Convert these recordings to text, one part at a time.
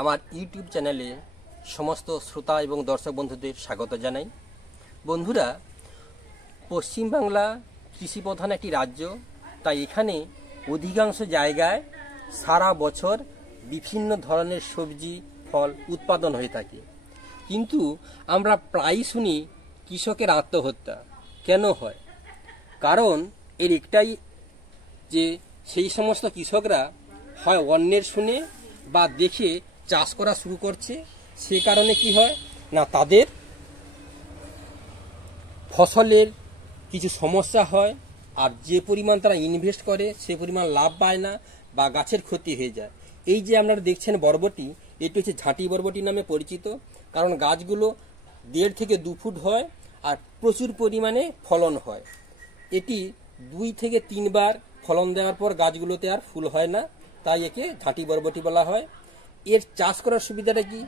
আমার ইউটিউব চ্যানেলে সমস্ত শ্রোতা এবং দর্শক বন্ধুদের স্বাগত জানাই। বন্ধুরা, পশ্চিমবাংলা কৃষিপ্রধান একটি রাজ্য, তাই এখানে অধিকাংশ জায়গায় সারা বছর বিভিন্ন ধরনের সবজি ফল উৎপাদন হয়ে থাকে। কিন্তু আমরা প্রায়ই শুনি কৃষকের আত্মহত্যা কেন হয়। কারণ এর একটাই যে সেই সমস্ত কৃষকরা হয় অন্যের শুনে বা দেখে চাষ করা শুরু করছে, সে কারণে কি হয় না, তাদের ফসলের কিছু সমস্যা হয়, আর যে পরিমাণ তারা ইনভেস্ট করে সে পরিমাণ লাভ পায় না বা গাছের ক্ষতি হয়ে যায়। এই যে আপনারা দেখছেন বরবটি, এটি হচ্ছে ঝাঁটি বরবটি নামে পরিচিত। কারণ গাছগুলো 1.5 থেকে 2 ফুট হয় আর প্রচুর পরিমাণে ফলন হয়। এটি 2 থেকে 3 বার ফলন দেওয়ার পর গাছগুলোতে আর ফুল হয় না, তাই একে ঝাঁটি বরবটি বলা হয়। এর চাষ করার সুবিধাটা কি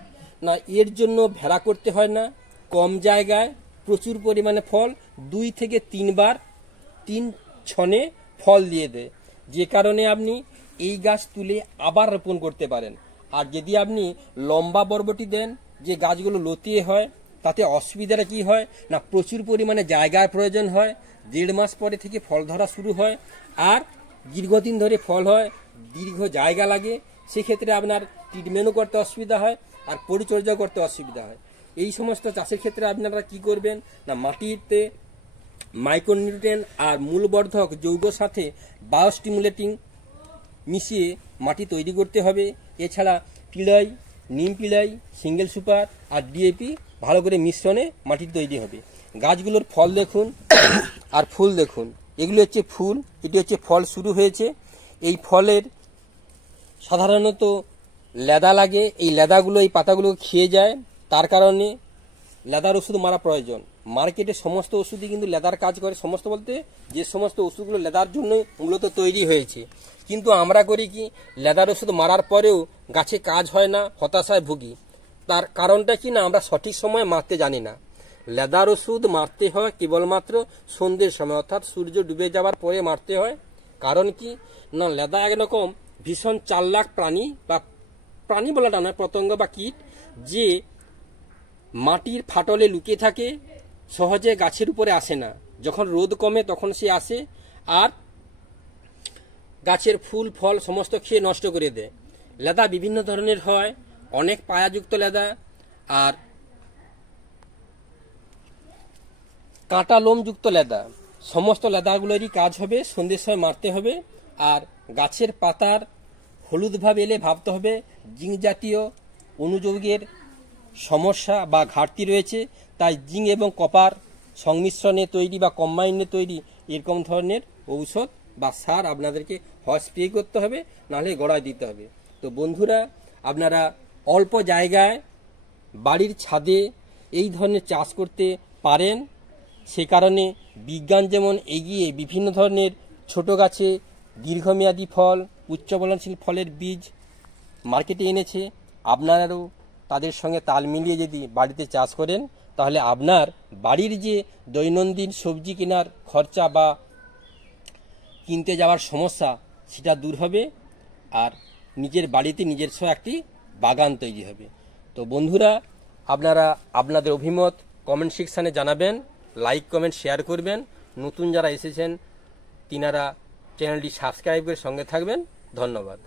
না, এর জন্য ভেড়া করতে হয় না, কম জায়গায় প্রচুর পরিমাণে ফল 2 থেকে 3 বার 3 ছনে ফল দিয়ে দেয়, যে কারণে আপনি এই গাছ তুলে আবার রোপণ করতে পারেন। আর যদি আপনি লম্বা বরবটি দেন, যে গাছগুলো লতিয়ে হয়, তাতে অসুবিধাটা কি হয় না, প্রচুর পরিমাণে জায়গার প্রয়োজন হয়। 1.5 মাস পরে থেকে ফল ধরা শুরু হয় আর দীর্ঘদিন ধরে ফল হয়, দীর্ঘ জায়গা লাগে। সেক্ষেত্রে আপনার ট্রিটমেন্টও করতে অসুবিধা হয় আর পরিচর্যা করতে অসুবিধা হয়। এই সমস্ত চাষের ক্ষেত্রে আপনারা কি করবেন না, মাটিতে মাইক্রোনিউট্রিয়েন্ট আর মূলবর্ধক যৌগের সাথে বায়োস্টিমুলেটিং মিশিয়ে মাটি তৈরি করতে হবে। এছাড়া পিলাই, নিম পিলাই, সিঙ্গেল সুপার আর ডিএপি ভালো করে মিশ্রণে মাটি তৈরি হবে। গাছগুলোর ফল দেখুন আর ফুল দেখুন, এগুলো হচ্ছে ফুল, এটি হচ্ছে ফল শুরু হয়েছে। এই ফলের সাধারণত লেদা লাগে, এই লেদাগুলো এই পাতাগুলো খেয়ে যায়, তার কারণে লেদার ওষুধ মারা প্রয়োজন। মার্কেটে সমস্ত ওষুধই কিন্তু লেদার কাজ করে, সমস্ত বলতে যে সমস্ত ওষুধগুলো লেদার জন্য মূলত তৈরি হয়েছে। কিন্তু আমরা করি কি, লেদার ওষুধ মারার পরেও গাছে কাজ হয় না, হতাশায় ভুগি। তার কারণটা কি না, আমরা সঠিক সময়ে মারতে জানি না। লেদার ওষুধ মারতে হয় কেবলমাত্র সন্ধ্যের সময়, অর্থাৎ সূর্য ডুবে যাওয়ার পরে মারতে হয়। কারণ কি না, লেদা একরকম ভীষণ চালাক প্রাণী, বা প্রাণী বলাটা নয়, পতঙ্গ বা কীট, যে মাটির ফাটলে লুকিয়ে থাকে, সহজে গাছের উপরে আসে না। যখন রোদ কমে তখন সে আসে আর গাছের ফুল ফল সমস্ত খেয়ে নষ্ট করে দেয়। লেদা বিভিন্ন ধরনের হয়, অনেক পায়াযুক্ত লেদা আর কাঁটা লোমযুক্ত লেদা। সমস্ত লেদাগুলোরই কাজ হবে সন্ধ্যের সময় মারতে হবে। আর গাছের পাতার হলুদ ভাব এলে ভাবতে হবে জিঙ্ক জাতীয় অনুযৌগের সমস্যা বা ঘাটতি রয়েছে। তাই জিঙ্ক এবং কপার সংমিশ্রণে তৈরি বা কম্বাইনে তৈরি এরকম ধরনের ঔষধ বা সার আপনাদেরকে হয় স্প্রে করতে হবে, নাহলে গোড়ায় দিতে হবে। তো বন্ধুরা, আপনারা অল্প জায়গায় বাড়ির ছাদে এই ধরনের চাষ করতে পারেন। সে কারণে বিজ্ঞান যেমন এগিয়ে বিভিন্ন ধরনের ছোট গাছে দীর্ঘমেয়াদী ফল, উচ্চ ফলনশীল ফলের বীজ মার্কেটে এনেছে, আপনারাও তাদের সঙ্গে তাল মিলিয়ে যদি বাড়িতে চাষ করেন, তাহলে আপনার বাড়ির যে দৈনন্দিন সবজি কেনার খরচা বা কিনতে যাওয়ার সমস্যা, সেটা দূর হবে আর নিজের বাড়িতে নিজস্ব একটি বাগান তৈরি হবে। তো বন্ধুরা, আপনারা আপনাদের অভিমত কমেন্ট সেকশানে জানাবেন, লাইক কমেন্ট শেয়ার করবেন। নতুন যারা এসেছেন তিনারা চ্যানেলটি সাবস্ক্রাইব করে সঙ্গে থাকবেন। ধন্যবাদ।